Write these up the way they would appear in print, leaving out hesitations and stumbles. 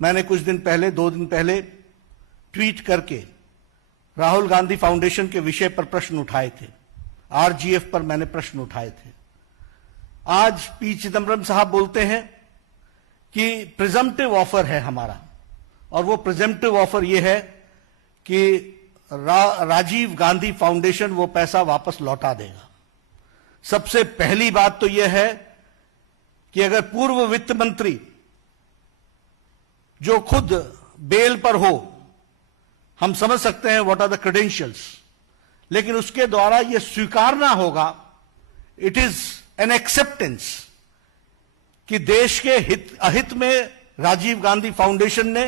मैंने कुछ दिन पहले 2 दिन पहले ट्वीट करके राहुल गांधी फाउंडेशन के विषय पर प्रश्न उठाए थे। आरजीएफ पर मैंने प्रश्न उठाए थे। आज पी चिदम्बरम साहब बोलते हैं कि प्रिजम्पटिव ऑफर है हमारा, और वो प्रिजम्पटिव ऑफर ये है कि राजीव गांधी फाउंडेशन वो पैसा वापस लौटा देगा। सबसे पहली बात तो यह है कि अगर पूर्व वित्त मंत्री जो खुद बेल पर हो, हम समझ सकते हैं व्हाट आर द क्रेडेंशियल्स, लेकिन उसके द्वारा यह स्वीकारना होगा, इट इज एन एक्सेप्टेंस कि देश के अहित में राजीव गांधी फाउंडेशन ने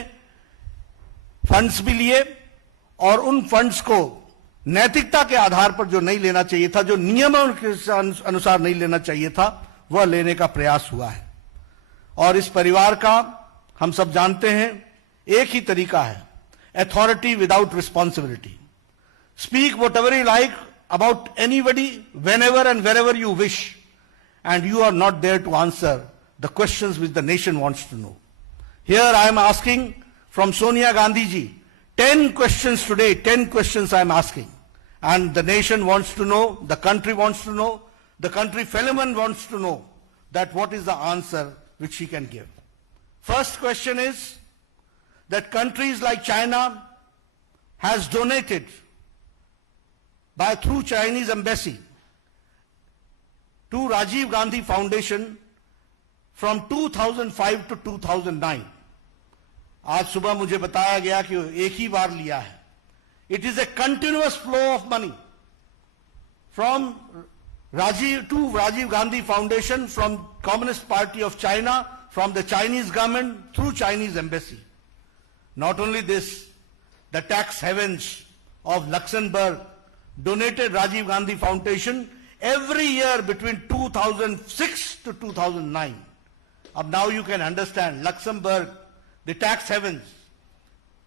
फंड्स भी लिए और उन फंड्स को नैतिकता के आधार पर जो नहीं लेना चाहिए था, जो नियमों के अनुसार नहीं लेना चाहिए था, वह लेने का प्रयास हुआ है। और इस परिवार का हम सब जानते हैं एक ही तरीका है, authority without responsibility. Speak whatever you like about anybody whenever and wherever you wish, and you are not there to answer the questions which the nation wants to know. Here I am asking from Sonia Gandhi ji 10 questions today, 10 questions I am asking, and the nation wants to know, the country wants to know, the country phenomenon wants to know that what is the answer which she can give. First question is that countries like China has donated through Chinese embassy to Rajiv Gandhi Foundation from 2005 to 2009. आज सुबह मुझे बताया गया कि एक ही बार लिया है। It is a continuous flow of money from Rajiv Gandhi Foundation, from Communist Party of China, from the Chinese government through Chinese embassy. Not only this, the tax havens of Luxembourg donated Rajiv Gandhi Foundation every year between 2006 to 2009. Now you can understand Luxembourg, the tax havens,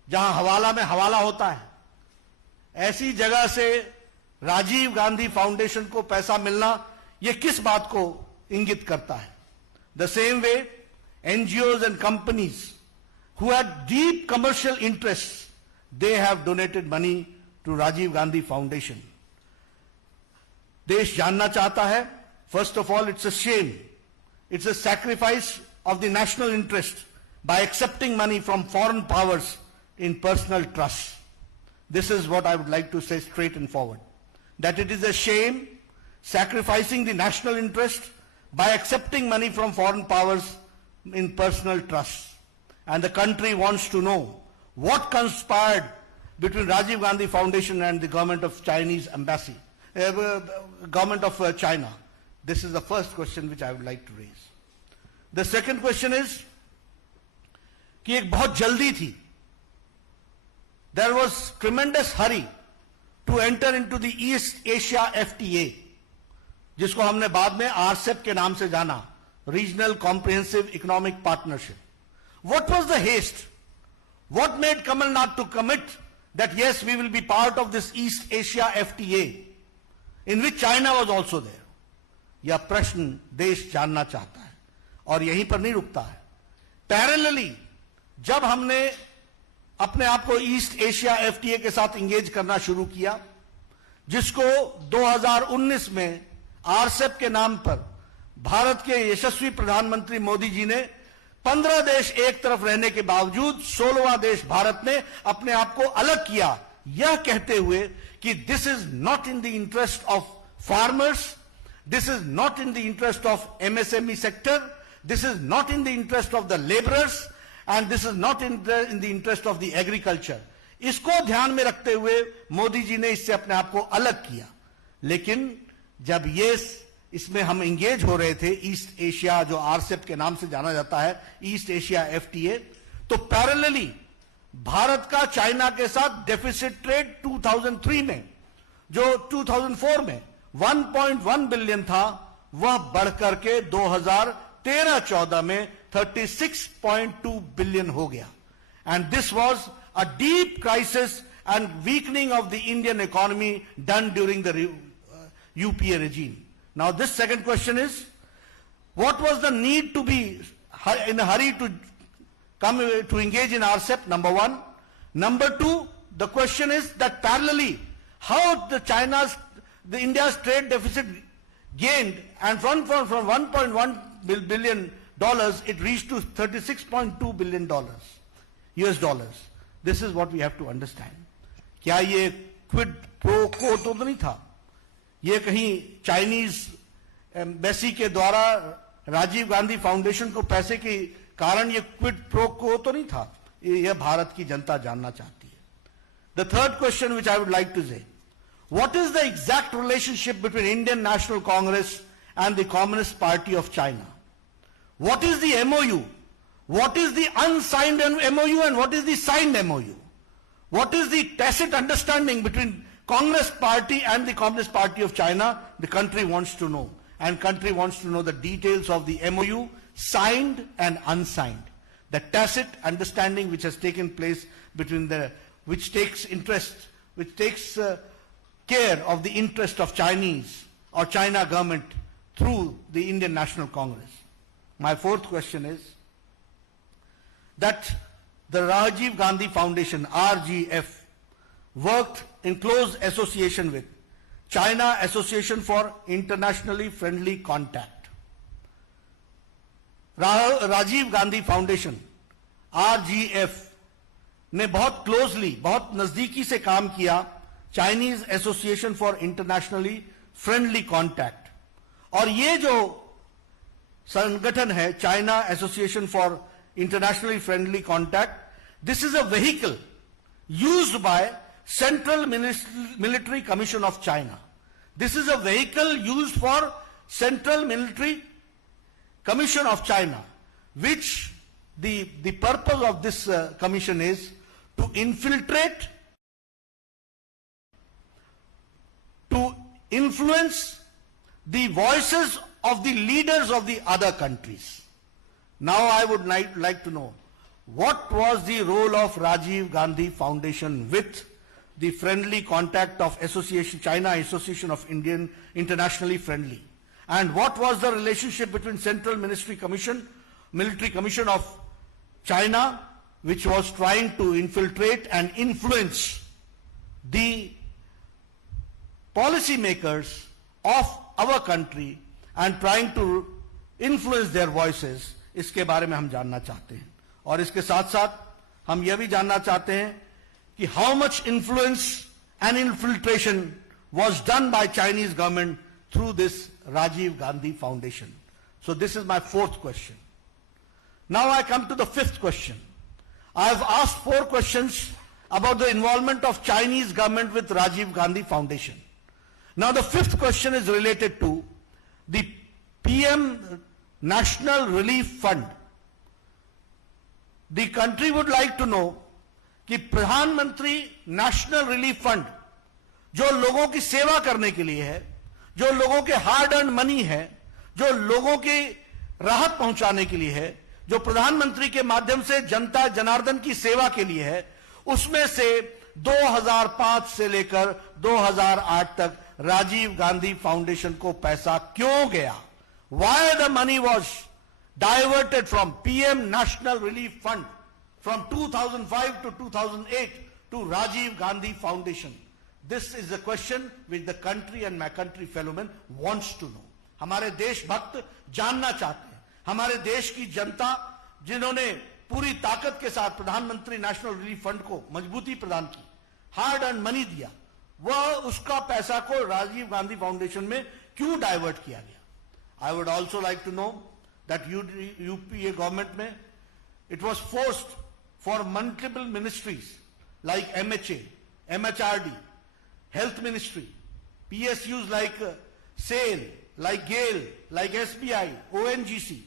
जहां हवाला में हवाला होता है, ऐसी जगह से Rajiv Gandhi foundation को पैसा मिलना यह किस बात को इंगित करता है? The same way, NGOs and companies who had deep commercial interests, they have donated money to Rajiv Gandhi Foundation. देश जानना चाहता है, first of all, it's a shame. It's a sacrifice of the national interest by accepting money from foreign powers in personal trust. This is what I would like to say straight and forward. That it is a shame sacrificing the national interest by accepting money from foreign powers in personal trust. And the country wants to know what conspired between Rajiv Gandhi Foundation and the government of Chinese embassy. Government of China. This is the first question which I would like to raise. The second question is कि एक बहुत जल्दी थी. There was tremendous hurry to enter into the East Asia FTA, जिसको हमने बाद में RCEP के नाम से जाना, Regional Comprehensive Economic Partnership. What was the haste? What made Kamal Nath to commit that yes, we will be part of this East Asia FTA? In which China was also there. यह प्रश्न देश जानना चाहता है और यहीं पर नहीं रुकता है। पैरेलली जब हमने अपने आप को ईस्ट एशिया एफटीए के साथ इंगेज करना शुरू किया, जिसको 2019 में आरसेप के नाम पर भारत के यशस्वी प्रधानमंत्री मोदी जी ने 15 देश एक तरफ रहने के बावजूद 16वां देश भारत ने अपने आप को अलग किया, यह कहते हुए कि this is not in the interest of farmers, this is not in the interest of MSME sector, this is not in the interest of the labourers and this is not in the interest of the agriculture. इसको ध्यान में रखते हुए मोदी जी ने इससे अपने आप को अलग किया। लेकिन जब ये इसमें हम इंगेज हो रहे थे, ईस्ट एशिया जो आरसेप के नाम से जाना जाता है, ईस्ट एशिया एफटीए, तो पैरेलली भारत का चाइना के साथ डेफिसिट ट्रेड 2003 में, जो 2004 में 1.1 बिलियन था, वह बढ़कर के 2013-14 में 36.2 बिलियन हो गया। And this was a deep crisis and weakening of the Indian economy done during the UPA regime. Now this second question is, what was the need to be in a hurry to come to engage in RCEP, number one. Number two, the question is that parallelly, how the India's trade deficit gained, and from $1.1 billion, it reached to $36.2 billion US dollars. This is what we have to understand. क्या ये quid pro को तो नहीं था? ये कहीं Chinese embassy के द्वारा राजीव गांधी फाउंडेशन को पैसे के कारण ये क्विड प्रो को तो नहीं था? यह भारत की जनता जानना चाहती है. The third question which I would like to say, what is the exact relationship between Indian National Congress and the Communist Party of China? What is the MOU? What is the unsigned MOU and what is the signed MOU? What is the tacit understanding between Congress Party and the Communist Party of China? The country wants to know. And country wants to know the details of the MOU, signed and unsigned. The tacit understanding which has taken place between which takes care of the interest of Chinese or China government through the Indian National Congress. My fourth question is that the Rajiv Gandhi Foundation, RGF, worked in close association with China Association for Internationally Friendly Contact. Rajiv Gandhi foundation RGF ने बहुत closely, बहुत नजदीकी से काम किया Chinese association for internationally friendly contact. और ये जो संगठन है China association for internationally friendly contact, this is a vehicle used by Central Military Commission of China. This is a vehicle used for Central Military Commission of China, which the purpose of this commission is to infiltrate, to influence the voices of the leaders of the other countries. Now I would like to know, what was the role of Rajiv Gandhi Foundation with the friendly contact of China Association of Internationally Friendly? And what was the relationship between Central Military Commission of China, which was trying to infiltrate and influence the policymakers of our country and trying to influence their voices? इसके बारे में हम जानना चाहते हैं. और इसके साथ साथ हम यह भी जानना चाहते हैं कि how much influence and infiltration was done by Chinese government through this Rajiv Gandhi Foundation. So this is my fourth question. Now I come to the fifth question. I have asked 4 questions about the involvement of Chinese government with Rajiv Gandhi Foundation. Now the fifth question is related to the PM National Relief Fund. The country would like to know कि प्रधानमंत्री national relief fund जो लोगों की सेवा करने के लिए है, जो लोगों के हार्ड अर्न मनी है, जो लोगों की राहत पहुंचाने के लिए है, जो प्रधानमंत्री के माध्यम से जनता जनार्दन की सेवा के लिए है, उसमें से 2005 से लेकर 2008 तक राजीव गांधी फाउंडेशन को पैसा क्यों गया? Why the money was diverted from PM National Relief Fund from 2005 to 2008 to Rajiv Gandhi Foundation? This is a question which the country and my country fellow men wants to know. हमारे देशभक्त जानना चाहते हैं. हमारे देश की जनता जिन्होंने पूरी ताकत के साथ प्रधानमंत्री नेशनल रिलीफ फंड को मजबूती प्रदान की, हार्ड अर्न मनी दिया, वह उसका पैसा को राजीव गांधी फाउंडेशन में क्यों डाइवर्ट किया गया? I would also like to know that UPA government में it was forced for multiple ministries like MHA, MHRD, Health Ministry, PSUs like SAIL, like GAIL, like SBI, ONGC,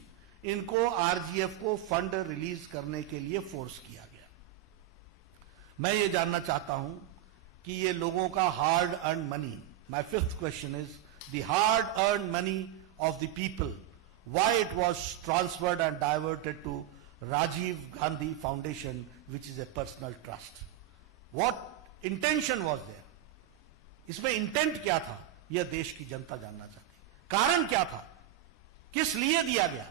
इनको RGF को fund release करने के लिए force किया गया. मैं ये जानना चाहता हूं कि ये लोगों का hard earn money, my fifth question is the hard earned money of the people, why it was transferred and diverted to Rajiv Gandhi Foundation, which is a personal trust. What intention was there? इसमें intent क्या था? यह देश की जनता जानना चाहती है. कारण क्या था? किस लिए दिया गया?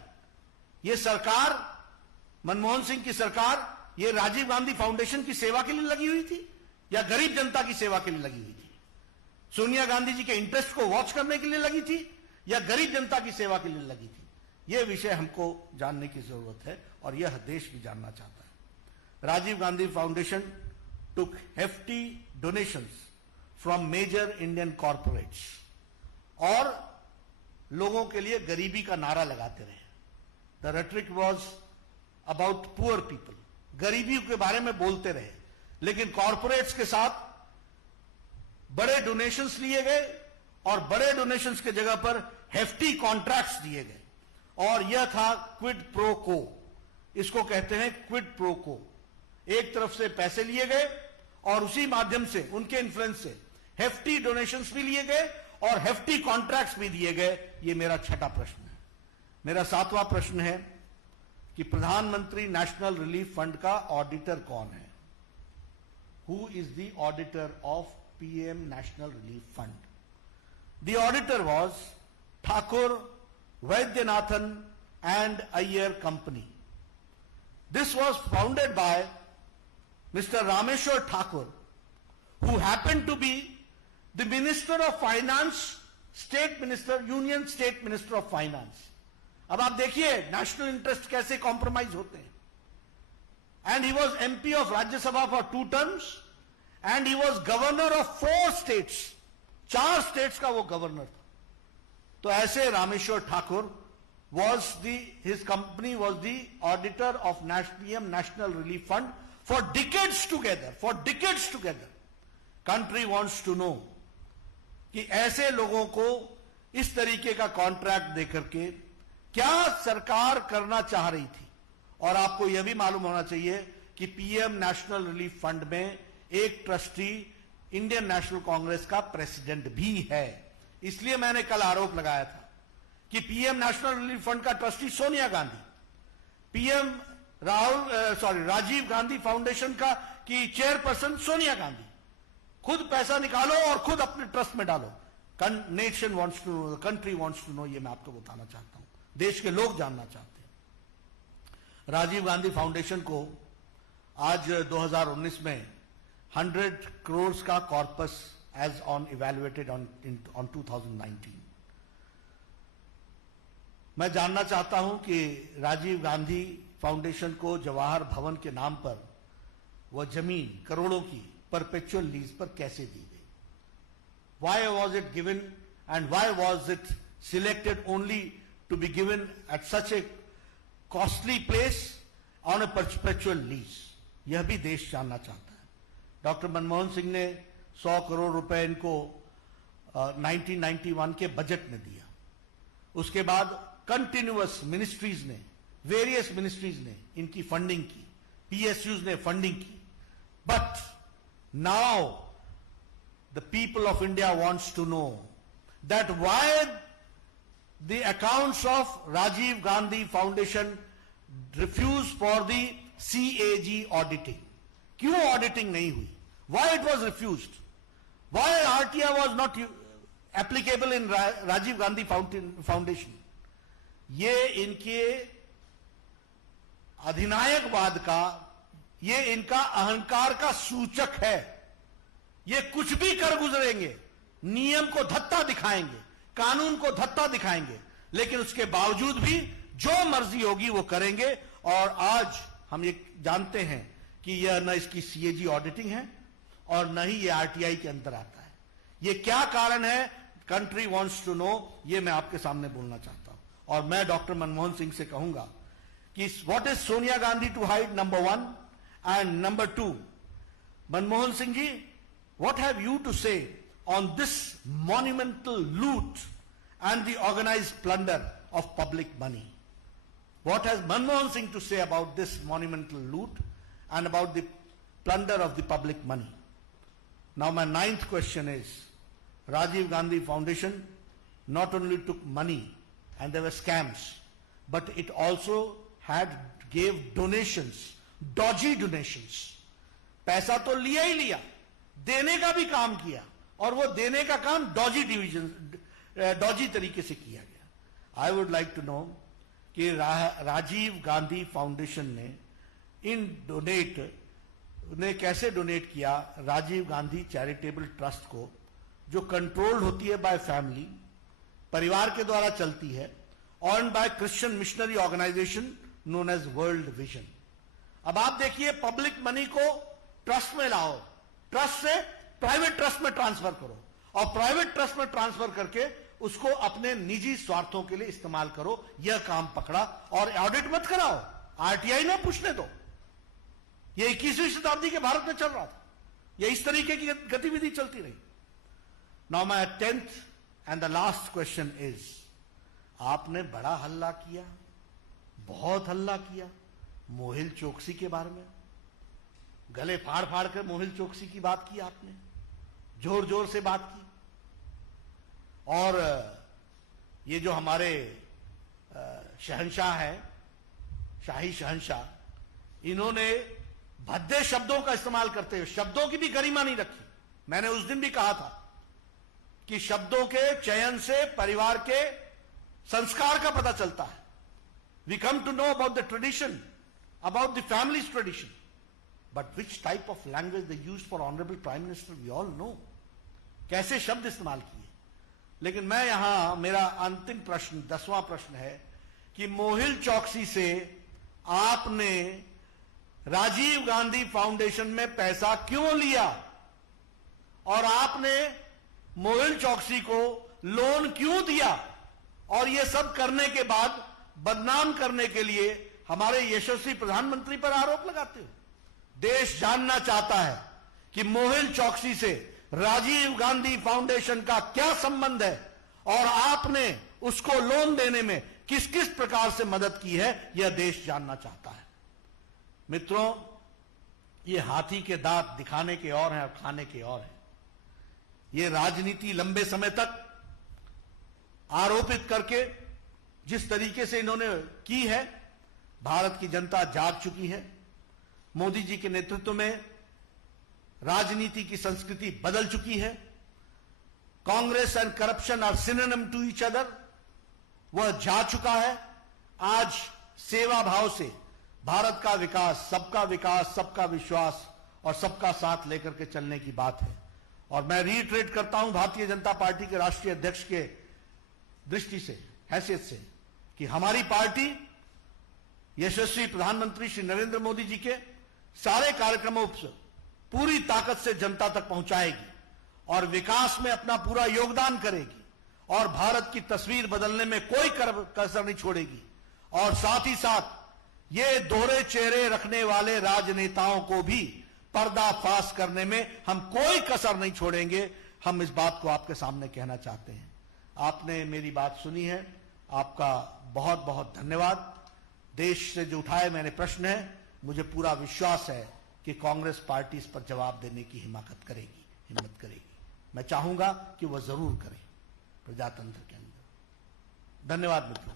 यह सरकार मनमोहन सिंह की सरकार ये राजीव गांधी फाउंडेशन की सेवा के लिए लगी हुई थी या गरीब जनता की सेवा के लिए लगी हुई थी? सोनिया गांधी जी के इंटरेस्ट को वॉच करने के लिए लगी थी या गरीब जनता की सेवा के लिए लगी थी? यह विषय हमको जानने की जरूरत है और यह देश भी जानना चाहता है। Rajiv Gandhi foundation took hefty donations from major Indian corporates और लोगों के लिए गरीबी का नारा लगाते रहे। The rhetoric was about poor people, गरीबी के बारे में बोलते रहे, लेकिन कॉरपोरेट्स के साथ बड़े डोनेशंस लिए गए और बड़े डोनेशंस के जगह पर हेफ्टी कॉन्ट्रैक्ट्स दिए गए और यह था क्विड प्रो को। इसको कहते हैं क्विड प्रो को। एक तरफ से पैसे लिए गए और उसी माध्यम से, उनके इन्फ्लुएंस से हेफ्टी डोनेशंस भी लिए गए और हेफ्टी कॉन्ट्रैक्ट्स भी दिए गए। यह मेरा छठा प्रश्न है। मेरा सातवां प्रश्न है कि प्रधानमंत्री नेशनल रिलीफ फंड का ऑडिटर कौन है? Who is the auditor of PM national relief fund? The auditor was Thakur, Vaidyanathan and Iyer company. This was founded by Mr. Rameshwar Thakur, who happened to be the Minister of Finance, State Minister, Union State Minister of Finance. अब आप देखिए national interest कैसे compromise होते हैं. And he was MP of Rajya Sabha for 2 terms, and he was governor of 4 states. 4 states का वो governor था. तो ऐसे Rameshwar Thakur his company was the auditor of PM National Relief Fund for decades together. Country wants to know कि ऐसे लोगों को इस तरीके का कॉन्ट्रैक्ट देकर के क्या सरकार करना चाह रही थी. और आपको यह भी मालूम होना चाहिए कि पीएम नेशनल रिलीफ फंड में एक ट्रस्टी इंडियन नेशनल कांग्रेस का प्रेसिडेंट भी है. इसलिए मैंने कल आरोप लगाया था कि पीएम नेशनल रिलीफ फंड का ट्रस्टी सोनिया गांधी, राजीव गांधी फाउंडेशन का की चेयरपर्सन सोनिया गांधी, खुद पैसा निकालो और खुद अपने ट्रस्ट में डालो. Nation wants to know, country wants to know. ये मैं आपको बताना चाहता हूं, देश के लोग जानना चाहते हैं. राजीव गांधी फाउंडेशन को आज 2019 में 100 करोड़ का corpus as on evaluated on 2019. मैं जानना चाहता हूं कि राजीव गांधी फाउंडेशन को जवाहर भवन के नाम पर वह जमीन करोड़ों की परपेचुअल लीज पर कैसे दी गई? Why was it given and why was it selected only to be given at such a costly place on a perpetual lease? यह भी देश जानना चाहता है. डॉक्टर मनमोहन सिंह ने 100 करोड़ रुपए इनको 1991 के बजट में दिया. उसके बाद कंटिन्यूअस मिनिस्ट्रीज ने, वेरियस मिनिस्ट्रीज ने इनकी फंडिंग की, पीएसयूज ने फंडिंग की. But now the people of India wants to know that why the accounts of Rajiv Gandhi foundation refuse for the CAG auditing. क्यों ऑडिटिंग नहीं हुई? Why it was refused? Why RTI was not applicable in Rajiv Gandhi foundation? ये इनके अधिनायकवाद का, ये इनका अहंकार का सूचक है. ये कुछ भी कर गुजरेंगे, नियम को धत्ता दिखाएंगे, कानून को धत्ता दिखाएंगे, लेकिन उसके बावजूद भी जो मर्जी होगी वो करेंगे. और आज हम ये जानते हैं कि यह न इसकी सीएजी ऑडिटिंग है और न ही ये आरटीआई के अंदर आता है. ये क्या कारण है? Country wants to know. ये मैं आपके सामने बोलना चाहता हूं. और मैं डॉक्टर मनमोहन सिंह से कहूंगा कि what is Sonia Gandhi to hide, number 1, and number 2, Manmohan Singh ji, what have you to say on this monumental loot and the organized plunder of public money? What has Manmohan Singh to say about this monumental loot and about the plunder of the public money? Now my 9th question is, Rajiv Gandhi Foundation not only took money and there were scams, but it also gave donations, dodgy donations. पैसा तो लिया ही लिया, देने का भी काम किया, और वो देने का काम डॉजी तरीके से किया गया. I would like to know कि राजीव गांधी फाउंडेशन ने कैसे डोनेट किया राजीव गांधी चैरिटेबल ट्रस्ट को, जो कंट्रोल्ड होती है बाय फैमिली, परिवार के द्वारा चलती है, on by Christian missionary organisation known as World Vision. अब आप देखिए, पब्लिक मनी को ट्रस्ट में लाओ, ट्रस्ट से प्राइवेट ट्रस्ट में ट्रांसफर करो, और प्राइवेट ट्रस्ट में ट्रांसफर करके उसको अपने निजी स्वार्थों के लिए इस्तेमाल करो। यह काम पकड़ा, और ऑडिट मत कराओ, आरटीआई ना पूछने दो। यह 21वीं शताब्दी के भारत में चल रहा था, यह इस तरीके की गतिविधि चलती रही। Now my 10th and the last question is, आपने बड़ा हल्ला किया, बहुत हल्ला किया मोहिल चोकसी के बारे में, गले फाड़ फाड़ कर मोहिल चोकसी की बात की आपने, जोर जोर से बात की। और ये जो हमारे शहंशाह हैं, शाही शहंशाह, इन्होंने भद्दे शब्दों का इस्तेमाल करते हुए शब्दों की भी गरिमा नहीं रखी। मैंने उस दिन भी कहा था कि शब्दों के चयन से परिवार के संस्कार का पता चलता है। We come to know about the tradition, about the families tradition, but which type of language they use for honourable prime minister we all know. कैसे शब्द इस्तेमाल किए। लेकिन मैं यहां, मेरा अंतिम प्रश्न, 10वां प्रश्न है कि मोहिल चौकसी से आपने राजीव गांधी फाउंडेशन में पैसा क्यों लिया, और आपने मोहिल चौकसी को लोन क्यों दिया, और यह सब करने के बाद बदनाम करने के लिए हमारे यशस्वी प्रधानमंत्री पर आरोप लगाते हो। देश जानना चाहता है कि मोहिल चौकसी से राजीव गांधी फाउंडेशन का क्या संबंध है, और आपने उसको लोन देने में किस किस प्रकार से मदद की है, यह देश जानना चाहता है। मित्रों, ये हाथी के दांत दिखाने के और हैं और खाने के और हैं। ये राजनीति लंबे समय तक आरोपित करके जिस तरीके से इन्होंने की है, भारत की जनता जाग चुकी है। मोदी जी के नेतृत्व में राजनीति की संस्कृति बदल चुकी है। Congress and corruption are synonym to each other, वह जा चुका है। आज सेवा भाव से भारत का विकास, सबका विश्वास और सबका साथ लेकर के चलने की बात है। और मैं रीइटरेट करता हूं भारतीय जनता पार्टी के राष्ट्रीय अध्यक्ष के दृष्टि से, हैसियत से, कि हमारी पार्टी यशस्वी प्रधानमंत्री श्री नरेंद्र मोदी जी के सारे कार्यक्रमों से पूरी ताकत से जनता तक पहुंचाएगी और विकास में अपना पूरा योगदान करेगी, और भारत की तस्वीर बदलने में कोई कसर नहीं छोड़ेगी। और साथ ही साथ ये दोहरे चेहरे रखने वाले राजनेताओं को भी पर्दाफाश करने में हम कोई कसर नहीं छोड़ेंगे। हम इस बात को आपके सामने कहना चाहते हैं। आपने मेरी बात सुनी है, आपका बहुत बहुत धन्यवाद। देश से जो उठाए मैंने प्रश्न है, मुझे पूरा विश्वास है कि कांग्रेस पार्टी इस पर जवाब देने की हिम्मत करेगी। मैं चाहूंगा कि वह जरूर करे प्रजातंत्र के अंदर। धन्यवाद मित्रों।